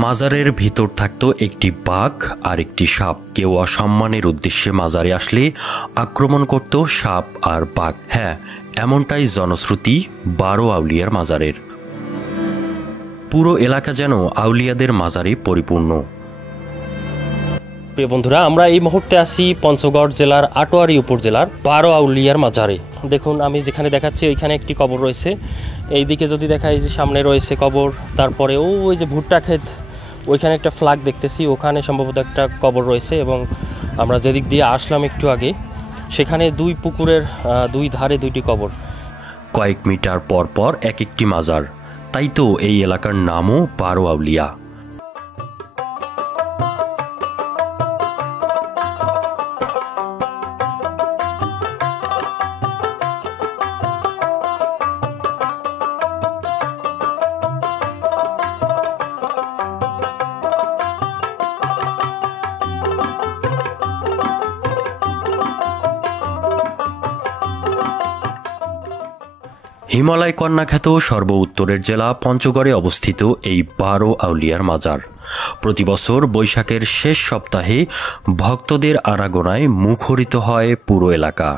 মাজারের ভিতর থাকতো একটি বাঘ আর একটি সাপ। কেউ অসম্মানের উদ্দেশ্যে মাজারে আসলে আক্রমণ করত সাপ আর বাঘ। হ্যাঁ, এমনটাই জনশ্রুতি 12 আউলিয়ার মাজারের। পুরো এলাকা যেন আউলিয়াদের মাজারে পরিপূর্ণ। প্রিয় বন্ধুরা, আমরা এই মুহূর্তে আছি পঞ্চগড় জেলার আটোয়ারী উপজেলার 12 আউলিয়ার মাজারে। দেখুন, আমি যেখানে দেখাচ্ছি ওইখানে একটি কবর রয়েছে। এইদিকে যদি দেখাই যে সামনে রয়েছে কবর, তারপরে ওই যে ভুট্টা ক্ষেত, ওইখানে একটা ফ্ল্যাগ দেখতেছি, ওখানে সম্ভবত একটা কবর রয়েছে। এবং আমরা যেদিক দিয়ে আসলাম একটু আগে, সেখানে দুই পুকুরের দুই ধারে দুইটি কবর। কয়েক মিটার পর পর এক একটি মাজার, তাই তো এই এলাকার নামও 12 আউলিয়া। হিমালয় কন্যাখ্যাত সর্ব উত্তরের জেলা পঞ্চগড়ে অবস্থিত এই 12 আউলিয়ার মাজার প্রতি বছর বৈশাখের শেষ সপ্তাহে ভক্তদের আনাগোনায় মুখরিত হয় পুরো এলাকা।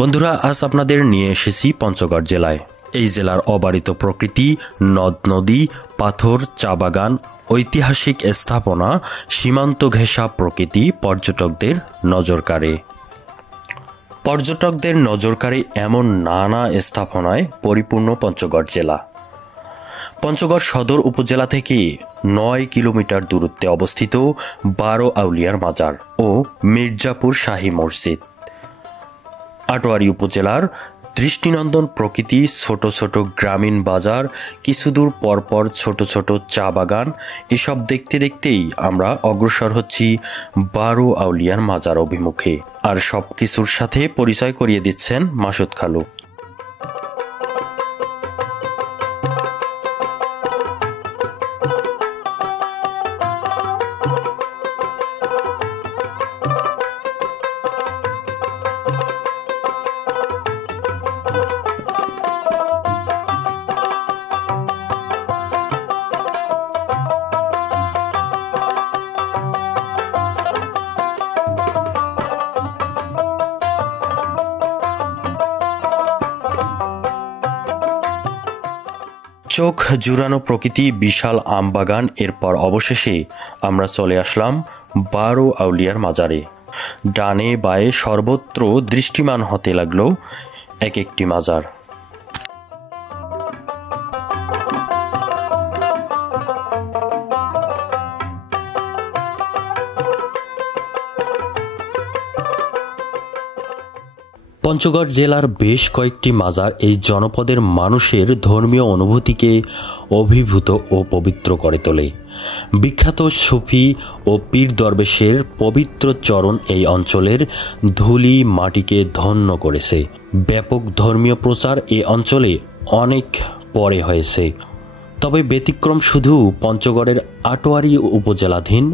বন্ধুরা, আজ আপনাদের নিয়ে এসেছি পঞ্চগড় জেলায়। এই জেলার অবারিত প্রকৃতি, নদ নদী, পাথর, চা বাগান, ঐতিহাসিক স্থাপনা, সীমান্ত ঘেঁষা প্রকৃতি পর্যটকদের নজর কাড়ে। এমন নানা স্থাপনায় পরিপূর্ণ পঞ্চগড় জেলা। পঞ্চগড় সদর উপজেলা থেকে 9 কিলোমিটার দূরত্বে অবস্থিত 12 আউলিয়ার মাজার ও মির্জাপুর শাহী মসজিদ। আটোয়ারী উপজেলার দৃষ্টিনন্দন প্রকৃতি, ছোট ছোট গ্রামীণ বাজার, কিছুদূর পরপর ছোট ছোট চা বাগান, এসব দেখতে দেখতেই আমরা অগ্রসর হচ্ছি 12 আউলিয়ার মাজার অভিমুখে। আর সব কিছুর সাথে পরিচয় করিয়ে দিচ্ছেন মাসুদ খালু। চোখ জুড়ানো প্রকৃতি, বিশাল আমবাগান, এরপর অবশেষে আমরা চলে আসলাম 12 আউলিয়ার মাজারে। ডানে বায়ে সর্বত্র দৃষ্টিমান হতে লাগলো এক একটি মাজার। পঞ্চগড় জেলার বেশ কয়েকটি মাজার এই জনপদের মানুষের ধর্মীয় অনুভূতিকে অভিভূত ও পবিত্র করে তোলে। বিখ্যাত সুফি ও পীর দরবেশের পবিত্র চরণ এই অঞ্চলের ধুলি মাটিকে ধন্য করেছে। ব্যাপক ধর্মীয় প্রচার এ অঞ্চলে অনেক পরে হয়েছে। তবে ব্যতিক্রম শুধু পঞ্চগড়ের আটোয়ারী উপজেলাধীন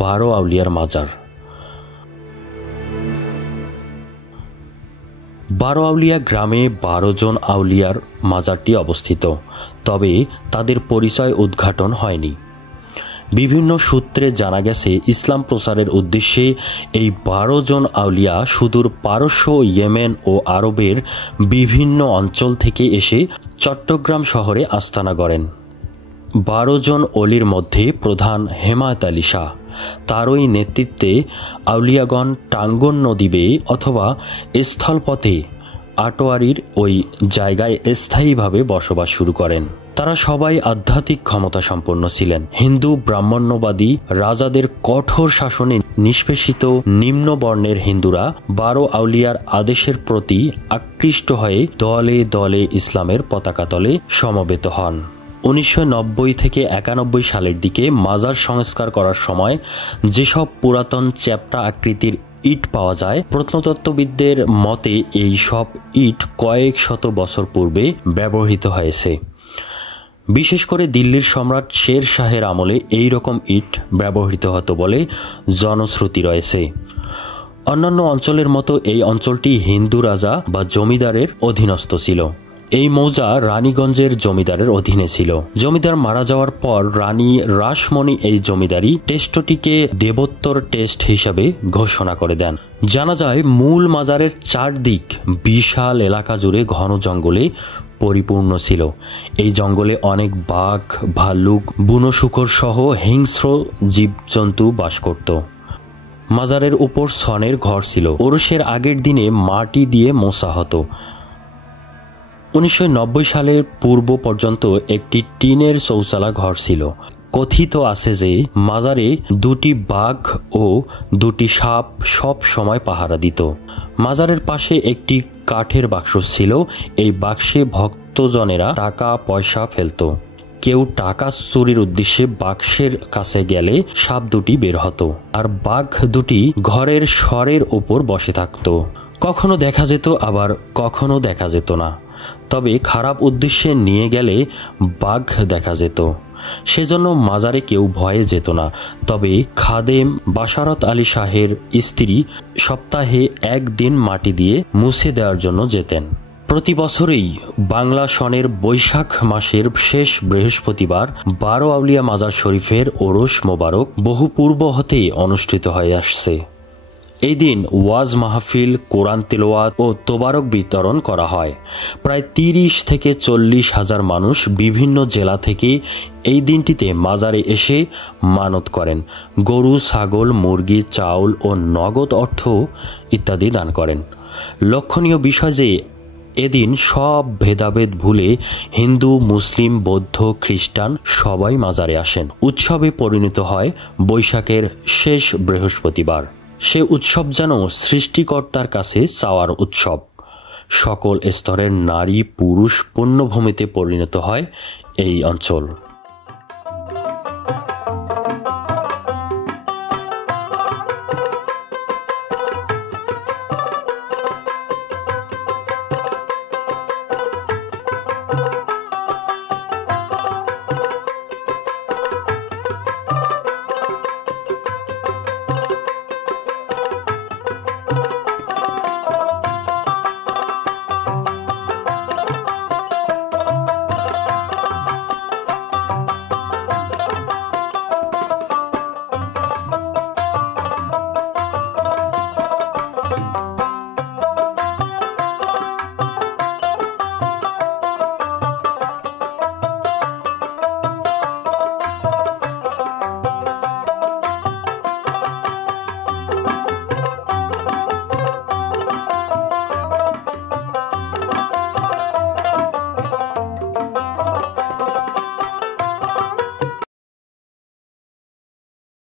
12 আউলিয়ার মাজার। 12 আউলিয়া গ্রামে 12 জন আউলিয়ার মাজারটি অবস্থিত, তবে তাদের পরিচয় উদ্ঘাটন হয়নি। বিভিন্ন সূত্রে জানা গেছে ইসলাম প্রচারের উদ্দেশ্যে এই 12 জন আউলিয়া সুদূর পারস্য, ইয়েমেন ও আরবের বিভিন্ন অঞ্চল থেকে এসে চট্টগ্রাম শহরে আস্তানা গড়েন। 12 জন অলির মধ্যে প্রধান হেমায়েত আলী শাহ। তারই নেতৃত্বে আউলিয়াগণ টাঙ্গন নদী বেয়ে অথবা স্থলপথে আটোয়ারীর ওই জায়গায় স্থায়ীভাবে বসবাস শুরু করেন। তারা সবাই আধ্যাত্মিক ক্ষমতা সম্পন্ন ছিলেন। হিন্দু ব্রাহ্মণ্যবাদী রাজাদের কঠোর শাসনে নিষ্পেষিত নিম্ন বর্ণের হিন্দুরা 12 আউলিয়ার আদেশের প্রতি আকৃষ্ট হয়ে দলে দলে ইসলামের পতাকা তলে সমবেত হন। 1990 থেকে 91 সালের দিকে মাজার সংস্কার করার সময় যেসব পুরাতন চ্যাপ্টা আকৃতির ইট পাওয়া যায়, প্রত্নতত্ত্ববিদদের মতে এই সব ইট কয়েক শত বছর পূর্বে ব্যবহৃত হয়েছে। বিশেষ করে দিল্লির সম্রাট শের শাহের আমলে এই রকম ইট ব্যবহৃত হতো বলে জনশ্রুতি রয়েছে। অন্যান্য অঞ্চলের মতো এই অঞ্চলটি হিন্দু রাজা বা জমিদারের অধীনস্থ ছিল। এই মৌজা রানীগঞ্জের জমিদারের অধীনে ছিল। জমিদার মারা যাওয়ার পর রানী রাসমণি এই জমিদারি টেস্টটিকে দেবোত্তর টেস্ট হিসাবে ঘোষণা করে দেন। জানা যায় মূল মাজারের চারদিক বিশাল এলাকা জুড়ে ঘন জঙ্গলে পরিপূর্ণ ছিল। এই জঙ্গলে অনেক বাঘ, ভাল্লুক, বুনো শূকর সহ হিংস্র জীবজন্তু বাস করত। মাজারের উপর ছনের ঘর ছিল। ওরসের আগের দিনে মাটি দিয়ে মোছা হতো। 1990 সালের পূর্ব পর্যন্ত একটি টিনের চৌচালা ঘর ছিল। কথিত আছে যে মাজারে 2টি বাঘ ও 2টি সাপ সব সময় পাহারা দিত। মাজারের পাশে একটি কাঠের বাক্স ছিল। এই বাক্সে ভক্তজনেরা টাকা পয়সা ফেলত। কেউ টাকা চুরির উদ্দেশ্যে বাক্সের কাছে গেলে সাপ 2টি বের হতো, আর বাঘ 2টি ঘরের স্বরের ওপর বসে থাকত। কখনো দেখা যেত, আবার কখনো দেখা যেত না। তবে খারাপ উদ্দেশ্যে নিয়ে গেলে বাঘ দেখা যেত। সেজন্য মাজারে কেউ ভয়ে যেত না। তবে খাদেম বাশারত আলী শাহের স্ত্রী সপ্তাহে 1 দিন মাটি দিয়ে মুছে দেওয়ার জন্য যেতেন। প্রতি বছরই বাংলা সনের বৈশাখ মাসের শেষ বৃহস্পতিবার 12 আউলিয়া মাজার শরীফের ওরস মোবারক বহু পূর্ব হতেই অনুষ্ঠিত হয়ে আসছে। এই দিন ওয়াজ মাহফিল, কোরআন তেলাওয়াত ও তোবারক বিতরণ করা হয়। প্রায় 30 থেকে 40 হাজার মানুষ বিভিন্ন জেলা থেকে এই দিনটিতে মাজারে এসে মানত করেন। গরু, ছাগল, মুরগি, চাউল ও নগদ অর্থ ইত্যাদি দান করেন। লক্ষণীয় বিষয় যে এদিন সব ভেদাভেদ ভুলে হিন্দু, মুসলিম, বৌদ্ধ, খ্রিস্টান সবাই মাজারে আসেন। উৎসবে পরিণত হয় বৈশাখের শেষ বৃহস্পতিবার। সে উৎসব যেন সৃষ্টিকর্তার কাছে চাওয়ার উৎসব। সকল স্তরের নারী পুরুষ পুণ্যভূমিতে পরিণত হয় এই অঞ্চল।